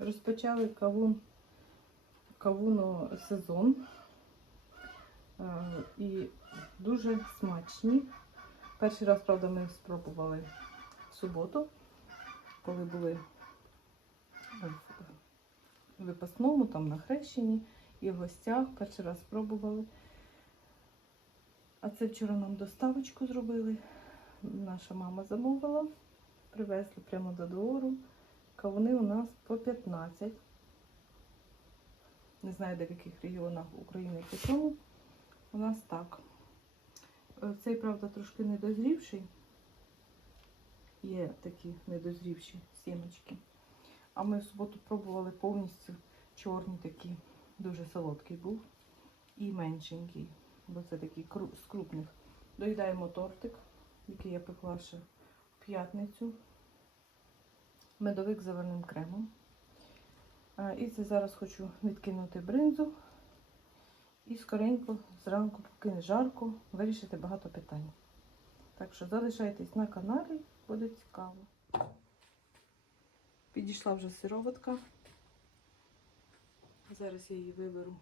Розпочали кавун, кавуно сезон. Е, І дуже смачні. Перший раз, правда, ми спробували в суботу, коли були в випасному, там на хрещенні і в гостях. Перший раз спробували. А це вчора нам доставочку зробили. Наша мама замовила, привезли прямо до двору. Кавуни у нас по 15. Не знаю, де в яких регіонах України по. У нас так. Е, Цей, правда, трошки недозрівший. Є такі недозрівші сімочки. А ми в суботу пробували повністю чорний такий, дуже солодкий був. І меншенький, бо це такий з крупних. Доїдаємо тортик, який я пекла ще в п'ятницю. Медовик з заварним кремом. І це зараз хочу відкинути бринзу. І скоренько зранку, поки не жарко, вирішити багато питань. Так що залишайтесь на каналі, буде цікаво. Підійшла вже сироватка. Зараз я її виберу,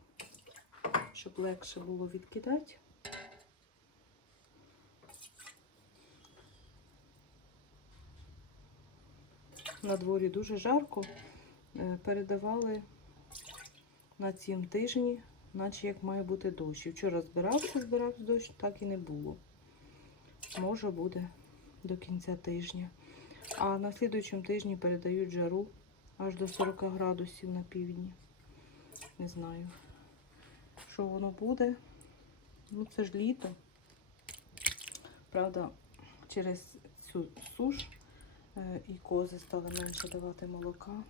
щоб легше було відкидати. На дворі дуже жарко. Е, Передавали на цім тижні, наче як має бути дощ. І вчора збирався, збирався дощ, так і не було. Може буде до кінця тижня. А на слідуючому тижні передають жару аж до 40 градусів на півдні. Не знаю, що воно буде. Ну, це ж літо. Правда, через цю суш і кози стали менше давати молока.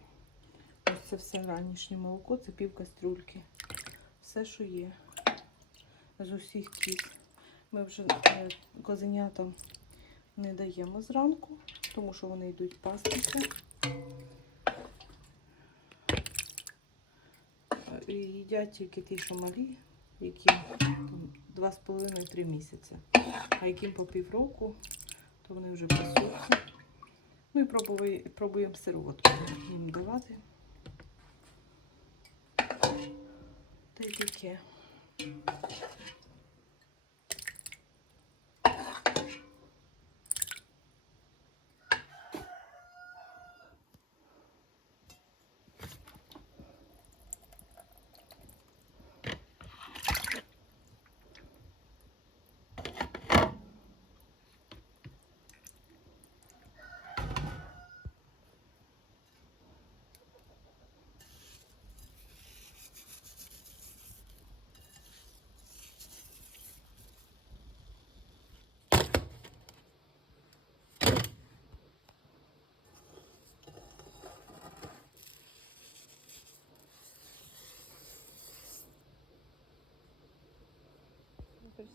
Ось це все ранішнє молоко, це пів кастрюльки. Все, що є з усіх кіз. Ми вже е, козенятам не даємо зранку, тому що вони йдуть пастися. Е, І їдять тільки ті, що малі, яким 2,5-3 місяці. А яким по півроку, то вони вже пасуться. Ну і пробуємо, пробуємо сироватку їм давати. Та й таке.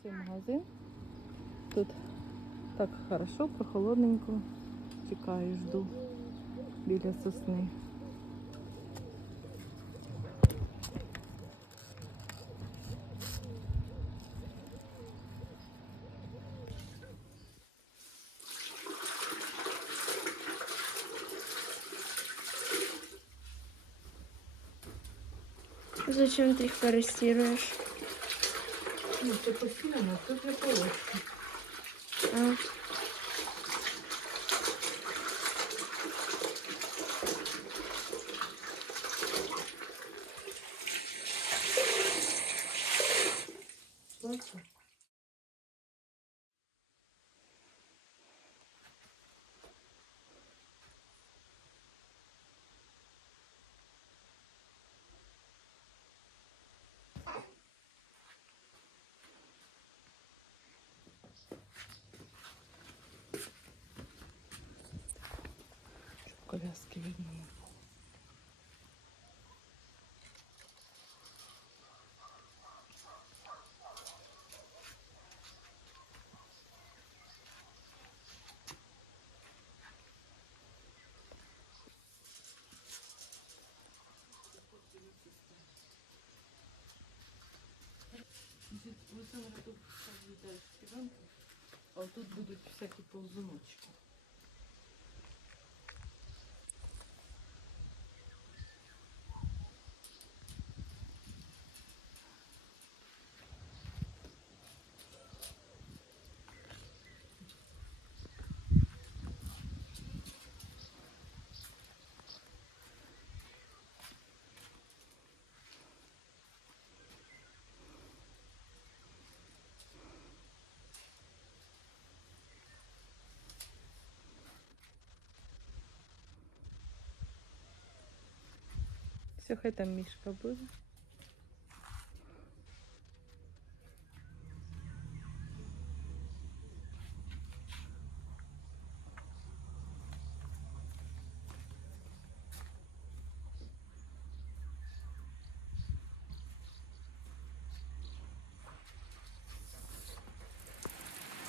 Прийшли магазин. Тут так хорошо, прохолодненько. Чекаю, жду біля сосни. Зачем ты их корректируешь? Ну, це постійно, тут не полоску. А, Бачите? Щоб коляски видно не було. Вони тут будуть всякі ползуночки. Все, хай там мішка буде.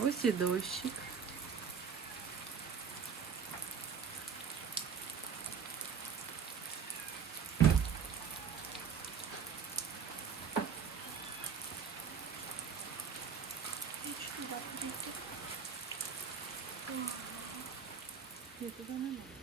Ось і дощик. Tignan mo na.